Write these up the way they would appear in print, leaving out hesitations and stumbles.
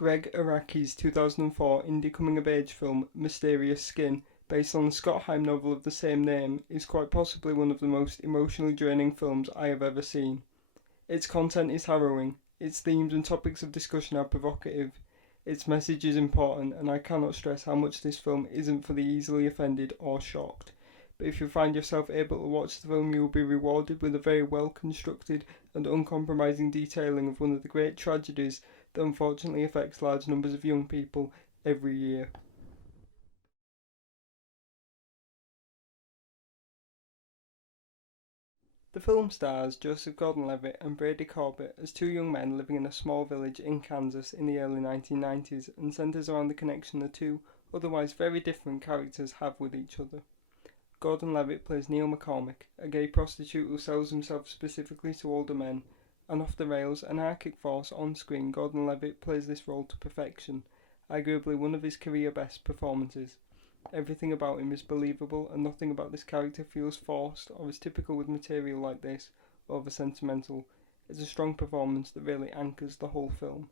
Greg Araki's 2004 indie coming-of-age film Mysterious Skin, based on the Scott Heim novel of the same name, is quite possibly one of the most emotionally draining films I have ever seen. Its content is harrowing, its themes and topics of discussion are provocative, its message is important, and I cannot stress how much this film isn't for the easily offended or shocked. But if you find yourself able to watch the film, you will be rewarded with a very well-constructed and uncompromising detailing of one of the great tragedies that unfortunately affects large numbers of young people every year. The film stars Joseph Gordon-Levitt and Brady Corbett as two young men living in a small village in Kansas in the early 1990s and centres around the connection the two, otherwise very different characters have with each other. Gordon-Levitt plays Neil McCormick, a gay prostitute who sells himself specifically to older men, and off the rails, anarchic force on screen, Gordon-Levitt plays this role to perfection, arguably one of his career best performances. Everything about him is believable, and nothing about this character feels forced or is typical with material like this, or over sentimental. It's a strong performance that really anchors the whole film.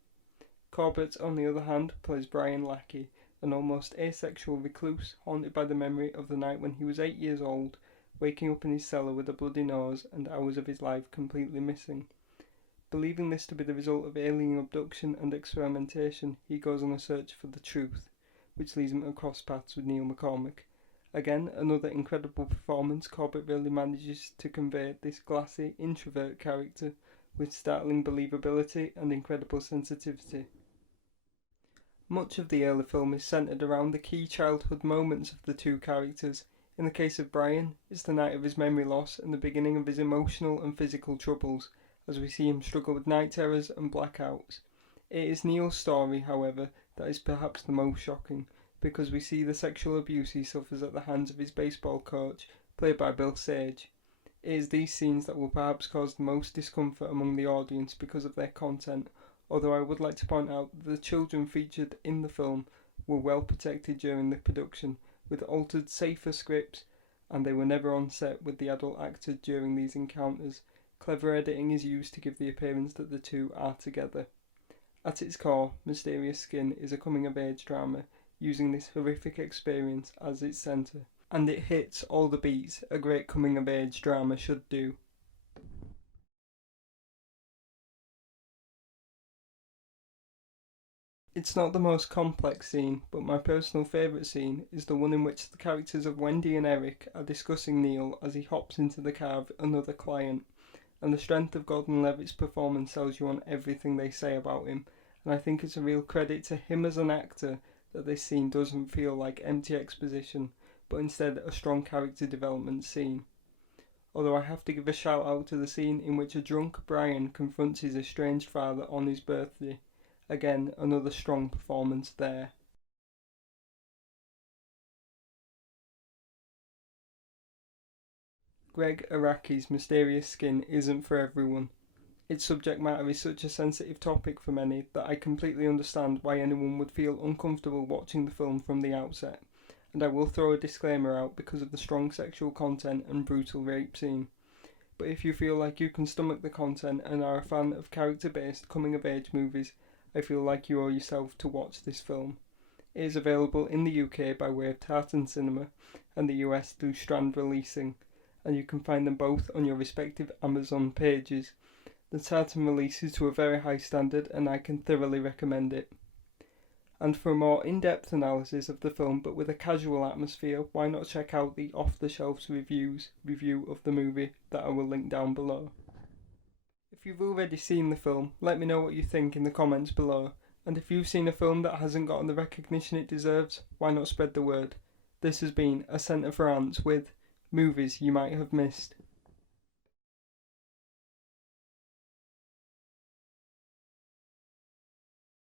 Corbett, on the other hand, plays Brian Lackey, an almost asexual recluse haunted by the memory of the night when he was 8 years old, waking up in his cellar with a bloody nose and hours of his life completely missing. Believing this to be the result of alien abduction and experimentation, he goes on a search for the truth, which leads him to cross paths with Neil McCormick. Again, another incredible performance. Corbett really manages to convey this glassy, introvert character with startling believability and incredible sensitivity. Much of the early film is centred around the key childhood moments of the two characters. In the case of Brian, it's the night of his memory loss and the beginning of his emotional and physical troubles, as we see him struggle with night terrors and blackouts. It is Neil's story, however, that is perhaps the most shocking, because we see the sexual abuse he suffers at the hands of his baseball coach, played by Bill Sage. It is these scenes that will perhaps cause the most discomfort among the audience because of their content, although I would like to point out that the children featured in the film were well protected during the production, with altered safer scripts, and they were never on set with the adult actor during these encounters. Clever editing is used to give the appearance that the two are together. At its core, Mysterious Skin is a coming-of-age drama, using this horrific experience as its centre, and it hits all the beats a great coming-of-age drama should do. It's not the most complex scene, but my personal favourite scene is the one in which the characters of Wendy and Eric are discussing Neil as he hops into the car of another client, and the strength of Gordon-Levitt's performance sells you on everything they say about him, and I think it's a real credit to him as an actor that this scene doesn't feel like empty exposition, but instead a strong character development scene. Although I have to give a shout out to the scene in which a drunk Brian confronts his estranged father on his birthday. Again, another strong performance there. Greg Araki's Mysterious Skin isn't for everyone. Its subject matter is such a sensitive topic for many that I completely understand why anyone would feel uncomfortable watching the film from the outset, and I will throw a disclaimer out because of the strong sexual content and brutal rape scene. But if you feel like you can stomach the content and are a fan of character-based coming-of-age movies, I feel like you owe yourself to watch this film. It is available in the UK by way of Tartan Cinema and the US through Strand Releasing, and you can find them both on your respective Amazon pages. The Tartan release is to a very high standard and I can thoroughly recommend it. And for a more in-depth analysis of the film but with a casual atmosphere, why not check out the Off the Shelves review of the movie that I will link down below. If you've already seen the film, let me know what you think in the comments below, and if you've seen a film that hasn't gotten the recognition it deserves, why not spread the word. This has been a Centre for Ants with Movies You Might Have Missed.